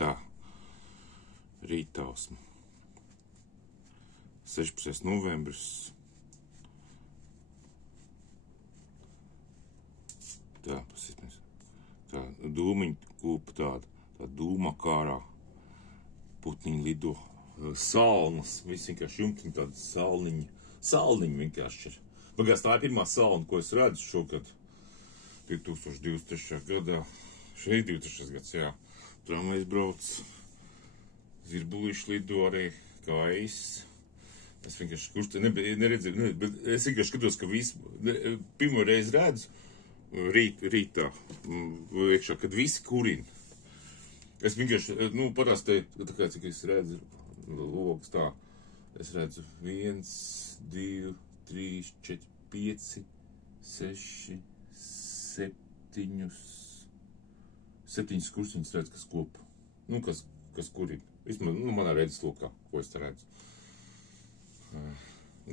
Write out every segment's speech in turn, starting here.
Tā, rītausma. 16. novembris. Tā, pasīsimies. Tā, dūmiņa kūpa tāda, tā dūma kārā. Putniņi lido, salnas, visi vienkārši jumtiņi tādi salniņi vienkārši ir. Pagās tā ir pirmā salna, ko es redzu šogad, 2023. gadā. Šeit 23. gads, jā. Tramvajs brauc, zirbulīši lido arī, kājas. Es vienkārši neredzēju, bet es vienkārši skatos, ka pirmo reizi redzu rītā, iekšā, kad visi kurina. Es vienkārši, parasti, tā kā cik es redzu, logs tā, es redzu 1, 2, 3, 4, 5, 6, 7 kursiņus redzu, kas kopa. Kas kurina. Vismaz, manā redzeslokā, ko es tā redzu.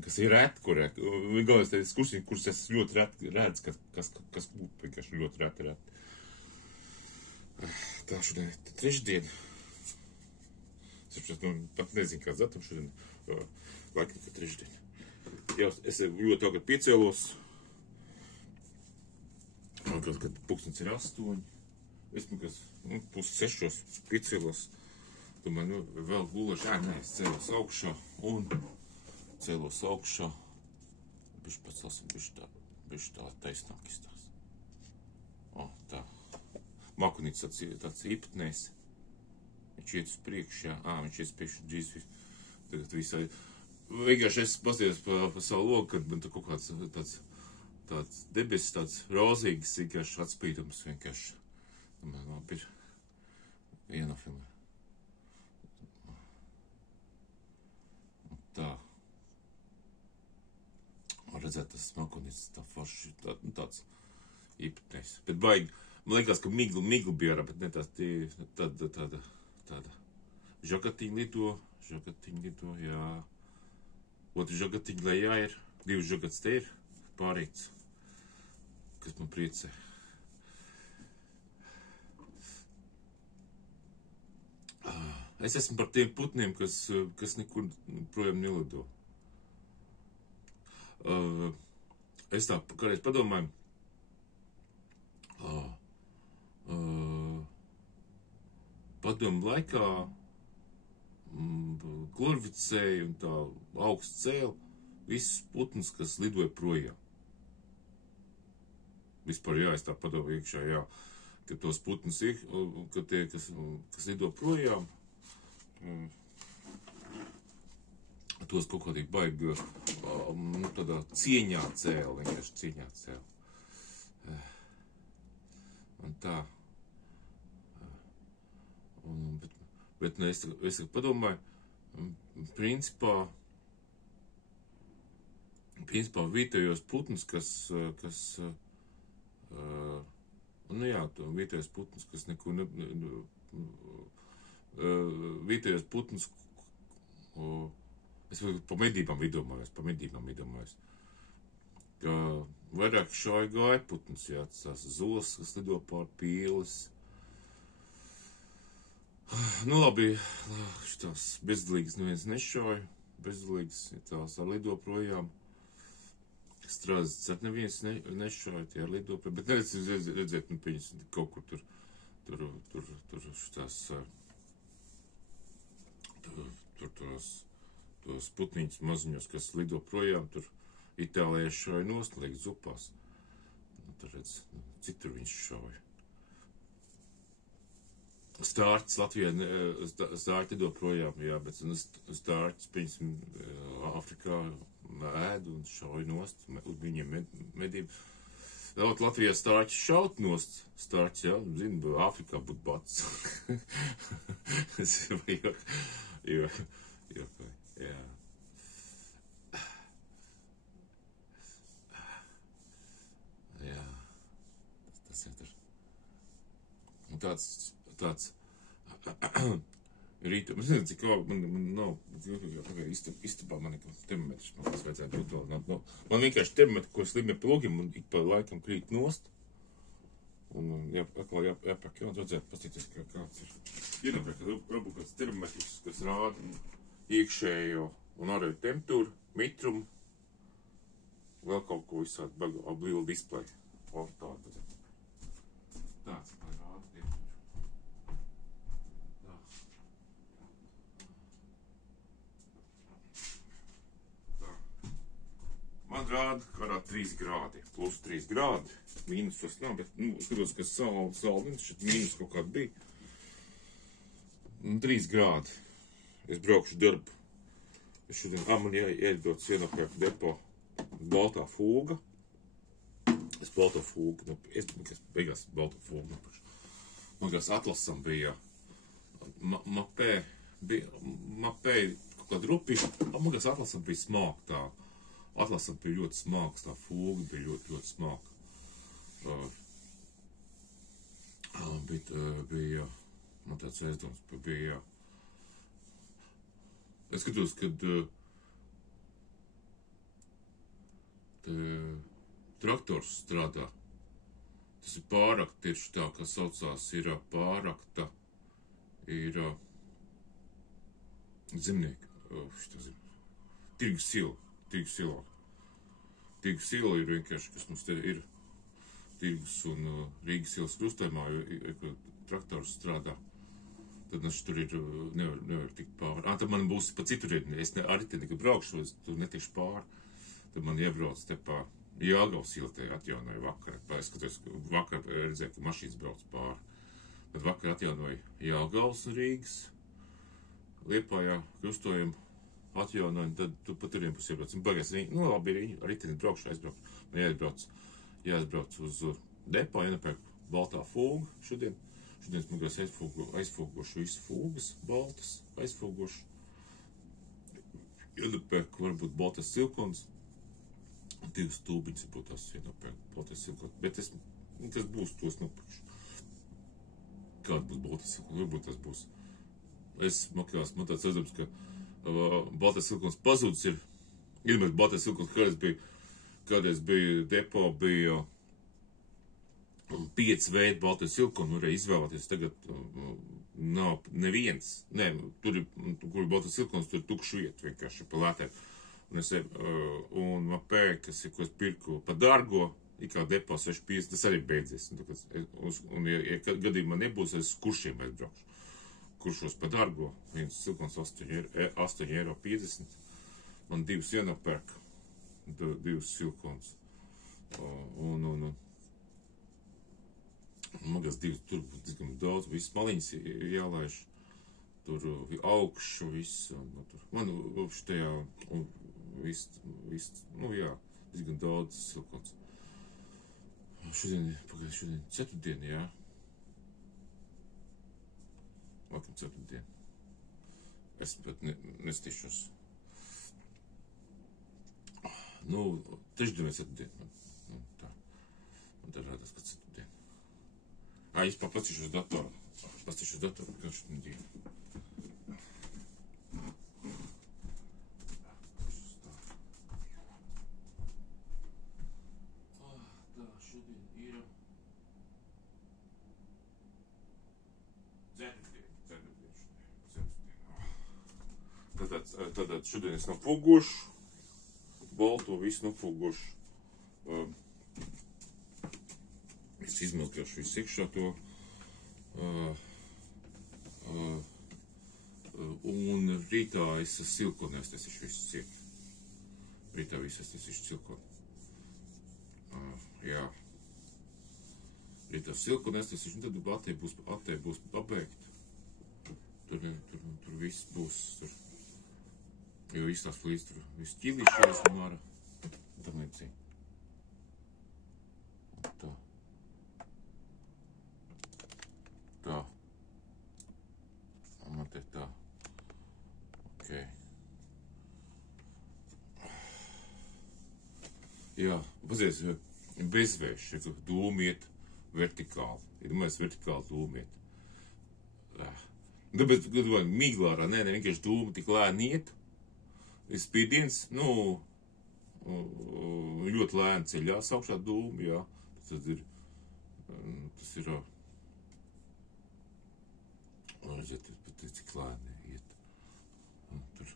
Kas ir reti, galvenais teicis kursiņi, kurus es ļoti reti redzu, kas kopa, vienkārši ļoti reti. Tā šodien ir trešdiena. Es pat nezinu, kāds datums šodien. Laikam, ka trešdiena. Jā, es ļoti tagad piecēlos. Kad pulkstens ir 8. Vismaz, kas, 5:30 piecēlos. Domāju, vēl gulaši. Es cēlos augšā un cēlos augšā. Bišķi pacelsim, bišķi tā taisnāk izstās. Tā. Mākonīts tāds īpatnējs. Viņš iet uz priekšā. Viņš iet uz priekšu drīz. Tagad visai. Vienkārši es paskatījos pa savu logu, kad man tur kaut kāds tāds debesis, tāds rozīgs, vienkārši atspīdums vienkārši. Man labi ir ienofilmē. Tā. Un redzēt, tas mākonīts tā forši, tāds īpatnējs. Bet baigi. Man liekas, ka migla bija ārā, bet ne tāda žakatiņa lido, jā. Otru žakatiņu lejā ir, 2 žakats te ir, pārīts, kas man priecē. Es esmu par tiem putniem, kas nekur projām nelido. Es tā kādreiz padomāju, padomu laikā glorificēja un tā augsts cēla visus putnus, kas lidoja projām. Vispār jā, es tā padomu iekšā, jā, ka tos putnus, ka tie, kas lido projām, tos kaut kādīgi baigi, tādā cieņā cēla, vienkārši cieņā cēla. Un tā. Bet es padomāju, principā vietējos putnus, vietējos putnus, kas neko vietējos putnus, es pa medībām iedomājos, ka vairāk šauja gaiputnus, jā, tās zolas, kas lido pār pīles. Labi, šitās bezdalīgas neviens nešauja, bezdalīgas tās ar lido projām. Strāzes ar neviens nešauja, tie ar lido projām, bet redzēt, kaut kur tur šitās, tos putniņus maziņos, kas lido projām, tur Itālijā šauja nost, liek zupās. Tur redz, citur viņš šauja. Stārķis Latvijā, stārķi lido projām, jā, bet stārķis, piemēram, Afrikā ēd un šauja nost, uz viņiem medību. Latvijā stārķis šaut nost, stārķis, jā, zinu, Afrikā būtu bats. Jā. Jā, tas ir tur. Un tāds rītu, es nezinu, cik man nav, istabā man ir termometrs, man tas vajadzētu būt vēl. Man vienkārši termometri, ko es limēju pa logiem, un ik pa laikam krīt nost. Un atkal jāpērk jauns, vajadzētu paskatīties, kāds ir. Ienopērk, varbūt kāds termometrs, kas rāda iekšējo un ārējo temperatūru, mitrumu, vēl kaut ko visādi bagu ap lielu displeju. O, tādu. Tāds man rāda temperatūru. Tā. Tā. Man rāda, karā 3 grādi, plus 3 grādi. Mīnusos nav, bet, skatos, ka saulins šeit mīnus kaut kāda bija. 3 grādi. Es braukšu darbu. Es šodien, man jāiedot Sienopērk depo baltā fūga. Es balto fūgu, es beigās balto fūgu nopirkšu. Man kāds atlasam bija mapē kaut kāda rupi, man kāds atlasam bija smāk tā. Atlasam bija ļoti smāks, tā fūga bija ļoti smāka. Bija, man tāds aizdoms, bija, es skatos, kad traktors strādā, tas ir pārakta, tieši tā, kā saucās, ir pārakta, ir zemnieki, tirgus sila. Tirgus sila ir vienkārši, kas mums te ir. Tirgus un Rīgas ielas krustojumā, jo traktors strādā, tad tur ir, nevar tikt pāri. Tad man būs pa citurieni, es arī te nekad braukšu, es tur netikšu pāri. Tad man iebrauc te pa Jāgavas ielu te atjaunoja vakar. Es skatos, vakar redzēju, ka mašīnas brauc pāri. Tad vakar atjaunoja Jāgavas un Rīgas, Liepājā krustojumu atjaunoja, tad tu pa turien būs iebrauc. Baigās, labi, arī te braukšu, aizbraukšu. Man jāizbrauc uz depo, jānopērk baltā fūga šodien. Šodien es magās aizfūgošu visu fūgas, baltas, aizfūgošu. Jānopērk varbūt baltais silkons. 2 stūbiņas būtu tas jānopērk baltais silkons. Bet kas būs, tos nopirkšu. Kāda būs baltais silkons? Varbūt tas būs. Man tāds aizdoms, ka baltais silkons pazudis ir. Iedomājies, baltais silkons kādreiz bija depo, bija 5 veidi baltais silkonu, varēja izvēlēties, tagad nav neviens. Nē, tur ir, kur ir baltais silkons, tur ir tukšu vietu vienkārši pa lētēm. Un mapē, ko es pirku pa dārgo, kā depo 6,50, tas arī beidzies. Un ja gadījumā nebūs, es kuršiem aizbraukšu. Kuršos pa dārgo, viens silkons 8,50 €. Man 2 jānopērk. 2 silkons. Un magās 2, tur diezgan daudz, viss maliņas jālaiž. Tur augšu, viss. Man štajā, viss, diezgan daudz silkons. Šodien ceturtdien, jā. Vakam ceturtdien. Es pat nestišos. Trešdien vai ceturtdien. Tā. Man tā rādās, ka ceturtdien. Es paprasīšos datoru. Kā šodien dienu. Tā, šodien ir ceturtdien. Tātad šodien es nopūgošu. Balto visu nopūgošu. Es izmilkāšu visu iekšā to. Un rītā es silkonu estaisīšu visu ciet. Rītā visu estaisīšu silkonu. Jā. Rītā silkonu estaisīšu, un tad atē būs pabeigt. Tur viss būs. Jo viss tās flīz tur viss ķilīšies un ārā. Tam līdzīgi. Tā. Tā. Un man te tā. Ok. Jā, pazies, bezvērš, ja dūmi iet vertikāli. Ja domājies vertikāli dūmi iet. Tāpēc, kad mīglā ārā, nē, vienkārši dūmi tik lēni iet. Ir spiediens, ļoti lēni ceļās augšā dūmi, jā. Tad ir tas ir, redziet, pat cik lēni iet. Tur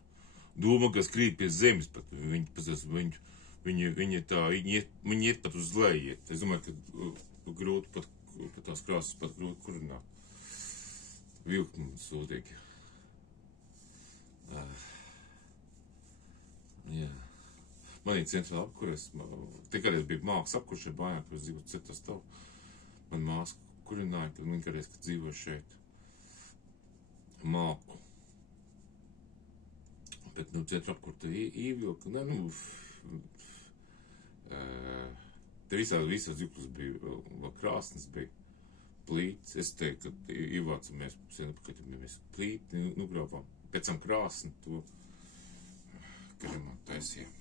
doma, kas krīt pie zemes, pat viņi iet pat uz leju iet. Es domāju, ka grūti pat tās krāsas pat grūti kurināt. Vilkt mums sūtīgi. Jā. Man ir centrāla apkures. Te kādreiz bija mākslas apkurs šeit mājā, kur es dzīvoju citā stāvu. Man māsa kurināja, kad man kādreiz, kad dzīvoju šeit. Māku. Bet, centrāla apkur te ievilka. Nē, te visās dzīvokļos bija vēl krāsnes, bija plīts. Es teiktu, ka ievācamies kad mēs plīti nugrāvām. Pēc tam krāsni to, kad man taisījām.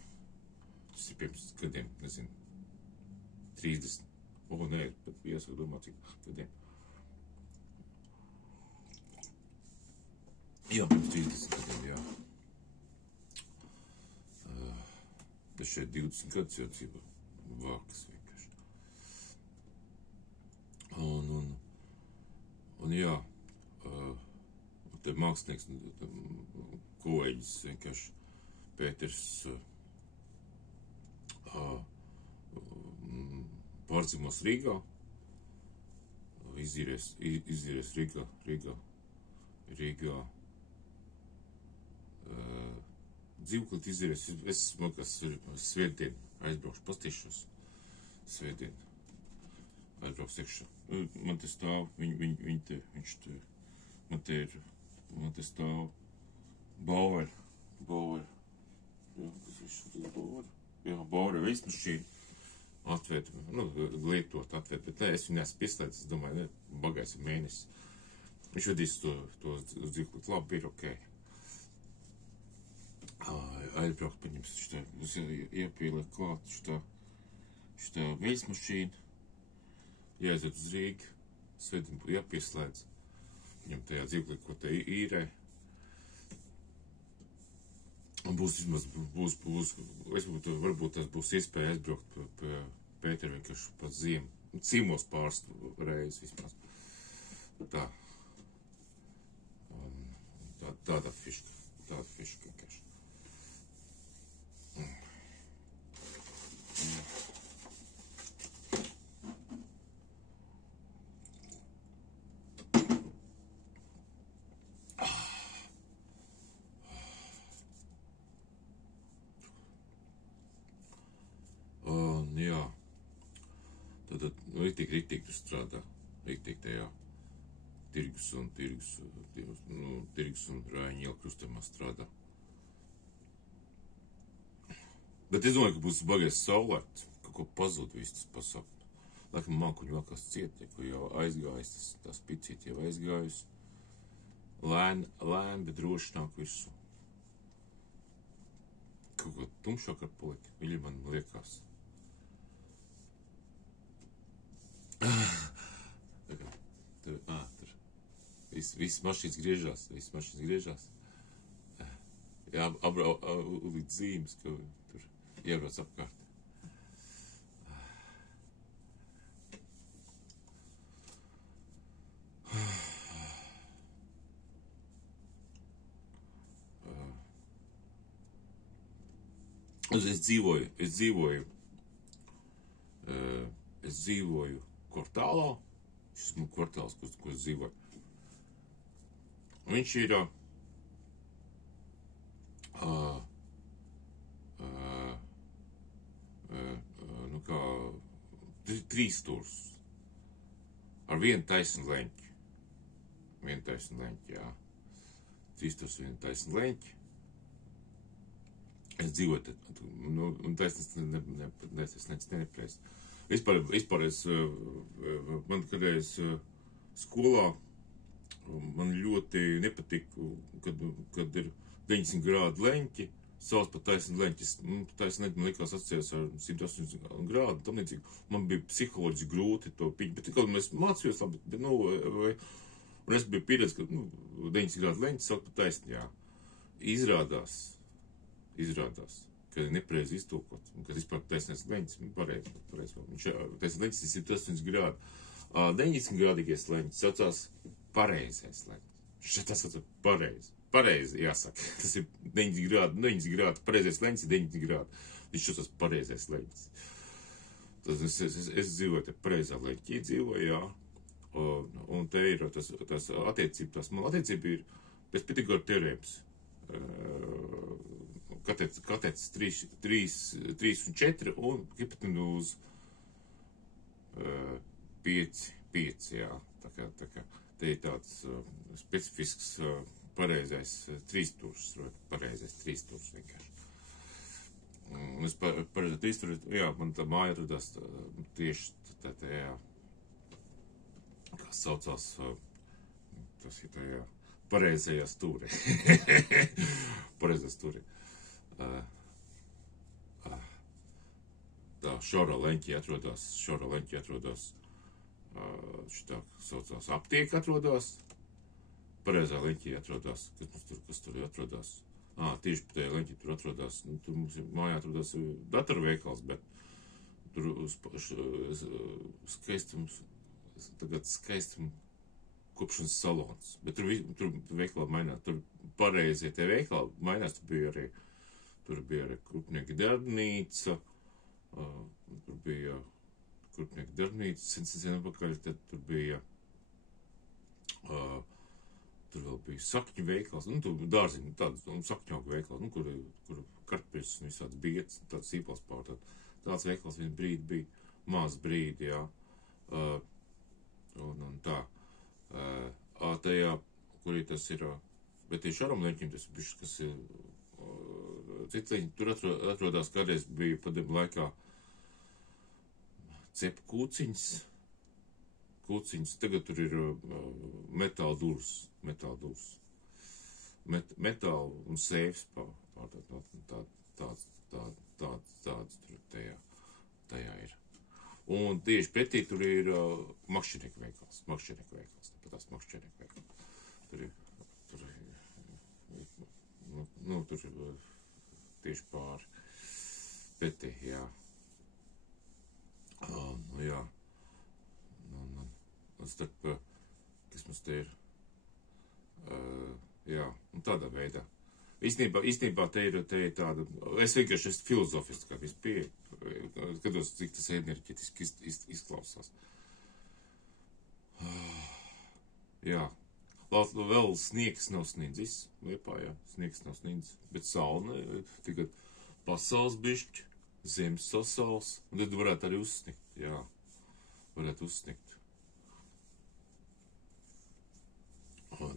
Tas ir pirms gadiem, nezinu, 30. Nē, pat jāsaka domāt, cik gadiem. Jā, pirms 30 gadiem, jā. Es šeit 20 gadus jau dzīvoju. Vākas vienkārši. Un jā, te mākslinieks, kolēģis vienkārši Pēters pārdzīvos Rīgā, izīries Rīgā dzīvokli izīries. Es svētdien aizbraukšu, pastīšos svētdien. Aizbrauks iekšā. Man te stāv, man te stāv Bauer. Jā, kas viņš ir Bauer? Jā, Bauer veismašīna. Atvērt, lietot, bet nē, es viņu esmu pieslēdzis, es domāju, bagājis mēnesis. Viņš vadīs to dzīvokli, labi, ir ok. Aizbraukt, paņems, es iepieliek klāt, šitā veismašīna. Jāaiziet uz Rīgu, svētdien jāpieslēdz. Viņam tajā dzīvoklī, ko te īrē. Un varbūt tas būs iespēja aizbraukt pie Pētera vienkārši pa ziemu. Cīmos pāris reizes vismaz. Tāda fiška vienkārši. Jā, tad rītīgi tur strādā, rītīgi tajā tirgus un Rāņa iela krustamā strādā. Bet es domāju, ka būs bagais saulēkt, kaut ko pazūd viss tas pasauli. Laikam mākuņu vēl kas ciet, ko jau aizgājis, tās picīti jau aizgājus. Lēni, bet droši nāk virsū. Kaut ko tumšāk ar palika, viņi man liekas. Tur. Viss mašīnas griežās. Jā, līdz zīmes, ka tur iebrauc apkārt. Es dzīvoju kvartālā. Šis ir kvartāls, ko es dzīvoju. Viņš ir trīs stūrs ar vienu taisnu leņķi. Jā. Trīs stūrs, vienu taisnu leņķi. Es dzīvoju te, un taisnes neprēs. Vispār man kādreiz skolā man ļoti nepatika, kad ir 90 grādu leņķi, sauc par taisnu leņķi. Taisnu leņķi man likās asociējās ar 180 grādu, tam līdzīgi. Man bija psiholoģiski grūti to pieņemt, bet kaut mēs mācījos labi, bet, un es biju pieredzi, ka, 90 grādu leņķi sauc par taisnu, jā. Izrādās, ka ir nepareizi iztulkot, un kad vispār taisnais leņķis, pareizi. Taisnais leņķis ir 180 grādi. 90-grādīgie sleņķi saucās pareizais sleņķis. Šeit tas saucās pareizi. Pareizi jāsaka. Tas ir 90 grādi. Pareizais sleņķis ir 90 grādi. Viņš saucās pareizais sleņķis. Tad es dzīvoju te pareizā leņķī, dzīvoju, jā. Un te ir tas attiecība, tas man attiecība ir pēc Pitagora teorēmas. Katets 3 un 4 un hipotenūze 5, jā. Tā kā te ir tāds specifisks pareizais trīsstūrs, pareizais trīsstūrs vienkārši. Un es pareizais trīsstūrs, jā, man tā māja atradās tieši tajā, kā saucās, tas ir tajā pareizajā stūrī. Pareizajā stūrī. Tā šaurā leņķī atrodas, šitā saucās aptieka atrodas, pareizā leņķī atrodas, kas tur atrodas. Tieši pa tajā leņķī tur atrodas, tur mums mājā atrodas datorveikals, bet tur skaistums kopšanas salons, bet tur veikali mainās, tur pareizie tie veikali mainās, tur bija arī Krupnieka darbnīca, sen apakaļ, tad tur bija, tur vēl bija sakņu veikals, tur dārziņu, tāds sakņaugu veikals, kur kartupeļus un visāds bietas, tāds sīpals pār, tāds veikals viens brīdi bija, maz brīdi, jā, un tā. Tajā, kurī tas ir, bet tieši šaram leņķim tas bišķi, kas ir cits leņķi, tur atrodas kādreiz bija padomu laikā cepu kūciņas, tagad tur ir metāla durs, metāla un seifs tāds tur tajā ir. Un tieši pretī tur ir makšķernieku veikals, tāpēc makšķernieku veikals. Tur ir tieši pāri pretī, jā. Jā. Un starp, kas mums te ir, jā, un tādā veidā. Īstenībā te ir tāda, es vienkārši esmu filozofisks, kā viss pieeja, skatos, cik tas enerģetiski izklausās. Jā, vēl sniegs nav sniedzis, Liepājā, sniegs nav sniedzis, bet saule, tagad pasaules bišķi, zemes sasaules, un tad varētu arī uzsniegt, jā, varētu uzsniegt.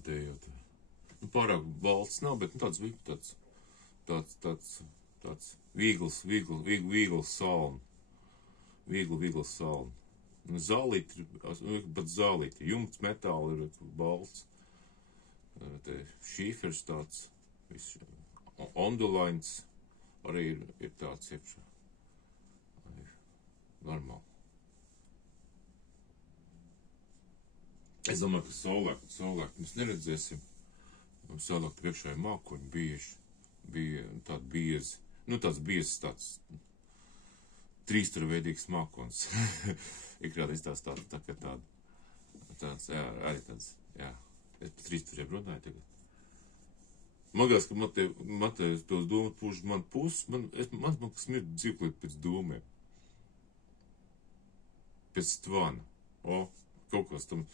Te jau tā. Pārāk balts nav, bet tāds viegls salni. Viegls salni. Zālīti, pat zālīti. Jumts metāli ir balts. Te šīfers tāds. Ondulains arī ir tāds iekšā. Normāli. Es domāju, ka saulēk mēs neredzēsim. Saulēk priekšā ir mākoņi bieži. Bija tādi biezi. Tāds biezs, tāds trīsturveidīgs mākonis. Ikrāt izstāst tāds, jā, arī tāds, jā. Es pa trīsturiem runāju tagad. Man liekas, ka man te tos domas pūž man puses, man smird dzīvklīt pēc domiem. Pēc tvana. Kaut kas tam.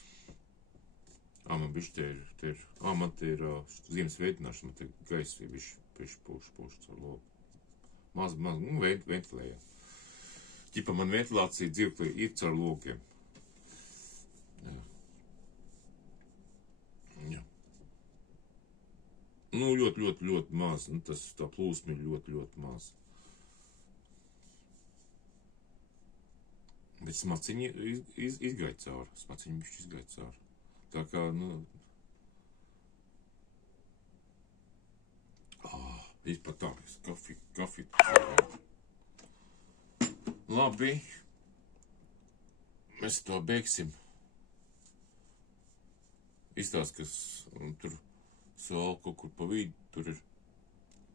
Man bišķi te ir, man te ir ziemas veicināšana, man te gaisa bišķi pūš caur logu. Maz, ventilējā. Ķipa man ventilācija dzīvoklī ir caur logiem. Jā. Ļoti maz, tā plūsma ir ļoti maz. Bet smaciņi izgāja cauri, bišķi izgāja cauri. Tā kā, vispār tā, kafija. Labi, mēs to beigsim. Izstāst, ka tur saule kaut kur pa vidu, tur ir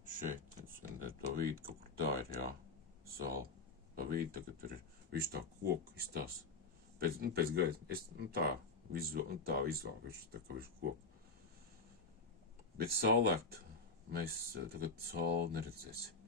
šeit, to vidu kaut kur tā ir, jā, saule pa vidu, tagad tur ir visu tā koku izstāst. pēc gaismas. Es, tā vizuāli viņš tā kā viņš koku. Bet saulēt mēs tagad sauli neredzēsim.